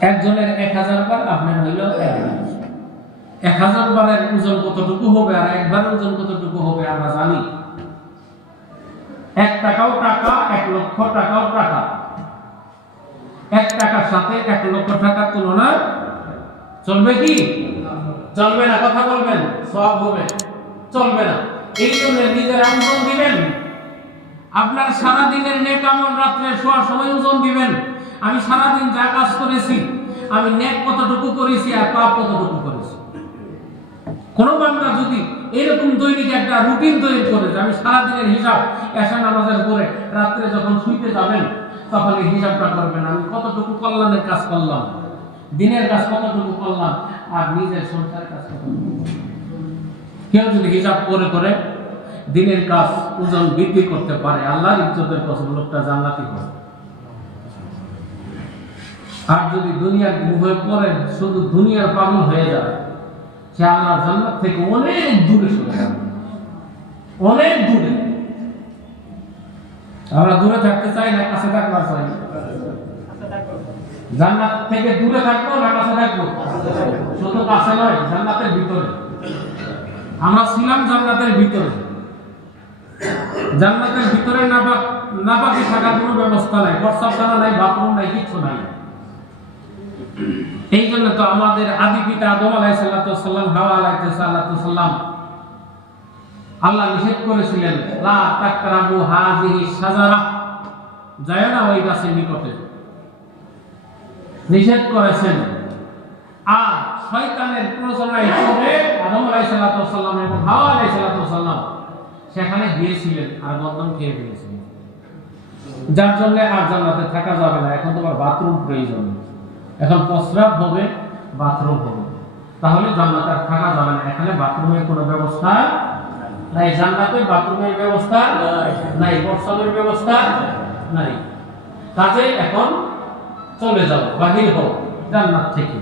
একজনের এক হাজার বার আপনার হইল এক হাজার। বারের ওজন কতটুকু হবে আর একবার ওজন কতটুকু হবে আমরা জানি। এক টাকাও টাকা, এক লক্ষ টাকাও টাকা। এক টাকার সাথে এক লক্ষ টাকার তুলনা চলবে কি? চলবে না, কথা বলবেন, সব হবে। চলবে না। এই জন্য নিজের ওজন দিবেন। আপনার সারা দিনের নেক আমল রাত্রে শোয়ার সময় ওজন দিবেন। আমি সারা দিন যা কাজ করেছি, আমি নেক কতটুকু করেছি আর পাপ কতটুকু করেছি। কোন বান্দা যদি এরকম দৈনিক একটা রুটিন তৈরি করে যে আমি সারাদিনের হিসাব এসা নামাজের পরে রাত্রে যখন শুইতে যাবেন, তখন এই হিসাবটা করবেন, আমি কতটুকু কল্যাণের কাজ করলাম, দিনের কাজ কতটুকু করলাম, আর নিজের সংসারের কাজ কেউ যদি হিসাব করে করে দিনের কাজ ওজন বৃদ্ধি করতে পারে, আল্লাহর ইজ্জতের কসম, লোকটা জান্নাতি হয় আর যদি দুনিয়ার মুখে পড়ে, শুধু দুনিয়ার পাগল হয়ে যাবে সে আল্লাহর জান্নাত থেকে অনেক দূরে সরে যাবে। অনেক দূরে। আমরা দূরে থাকতে চাই না, কাছে থাকবার চাই জান্নাত থেকে দূরে থাকব না, কাছে থাকব শুধু কাছে নয়, জান্নাতের ভিতরে। আমরা ছিলাম জান্নাতের ভিতরে। জান্নাতের ভিতরে না নাপাকি থাকার কোনো ব্যবস্থা নাই প্রস্তাবখানা নাই, বাথরুম নাই, কিচ্ছু নাই। এই জন্য তো আমাদের আদি পিতা আদম হাওয়া আল্লাহ নিষেধ করেছিলেন, লা তাকরাবু সাজারা যায় না ওই গাছের নিকটে। নিষেধ করেছেন। আর শয়তানের আদম এবং হাওয়া সেখানে গিয়েছিলেন আর মদ্যম খেয়ে ফেলেছিলেন। যার জন্য আর জান্নাতে থাকা যাবে না। এখন তোমার বাথরুম প্রয়োজন। এখন প্রস্রাব হবে, বাথরুম হবে। তাহলে জান্নাতে আর থাকা যাবে না। এখানে বাথরুমের কোনো ব্যবস্থা নাই। জান্নাতে বাথরুমের ব্যবস্থা নাই প্রস্রাবের ব্যবস্থা নাই। কাজে এখন চলে যাও বাহির হও জান্নাত থেকে।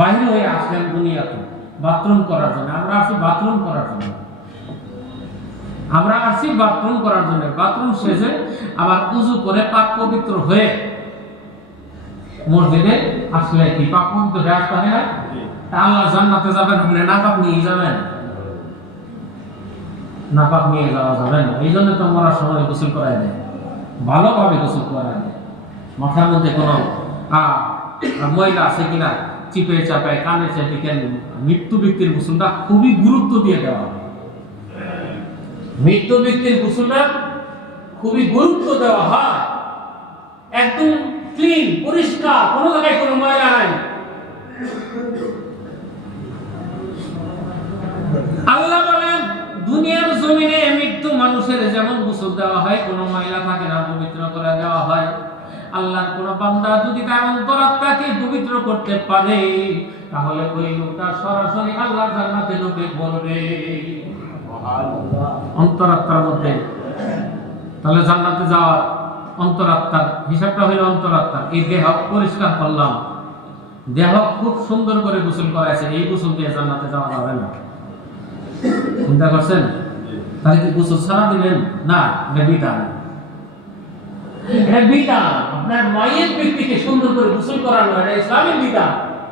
বাহির হয়ে আসলেন দুনিয়াতে, বাথরুম করার জন্য। আমরা আসি বাথরুম করার জন্য। আমরা আসি বাথরুম করার জন্য। বাথরুম শেষে আবার উজু করে পাক পবিত্র হয়ে মসজিদে আসলে কি? পবিত্র হয়ে আসতে হয় না? তা আল্লাহ জান্নাতে যাবেন আপনি নাপাক নিয়ে যাবেন। নাপাক নিয়ে যাওয়া যাবে না। এই জন্য তো মরার সময় গোসল করাই দেয়। ভালোভাবে গোসল করাই দেয়। মাথার মধ্যে কোনো ময়লা আছে কিনা চিপে চাপায় কানে চাপে কেন? মৃত্যু ব্যক্তির গোসলটা খুবই গুরুত্ব দিয়ে দেওয়া হয়। মৃত্যু ব্যক্তির গোসলটা খুবই গুরুত্ব দেওয়া হয়। একদম পরিষ্কার কোনো জায়গায় কোনো ময়লা নাই। আল্লাহ বলেন দুনিয়ার জমিনে মৃত্যু মানুষের যেমন গোসল দেওয়া হয় কোনো ময়লা থাকে না পবিত্র করে দেওয়া হয়। আল্লাহর কোন বান্দা যদি তার অন্তরাত্মাকে পবিত্র করতে পারে তাহলে ওই লোকটা সরাসরি আল্লাহর জান্নাতে ঢুকে পড়বে। অন্তরাত্মার মধ্যে। তাহলে জান্নাতে যাওয়ার অন্তরাত্মার, হিসাবটা হইল অন্তরাত্মার। এই দেহ পরিষ্কার করলাম। দেহ খুব সুন্দর করে গোসল করাইছে, এই গোসল দিয়ে জান্নাতে যাওয়া যাবে না। চিন্তা করছেন? তাহলে কি গোসল ছাড়া দিলেন না, এটা বিধান। এটা বিধান। আপনার মায়ের ব্যক্তিকে সুন্দর করে গোসল করানো, এটা ইসলামের বিধান।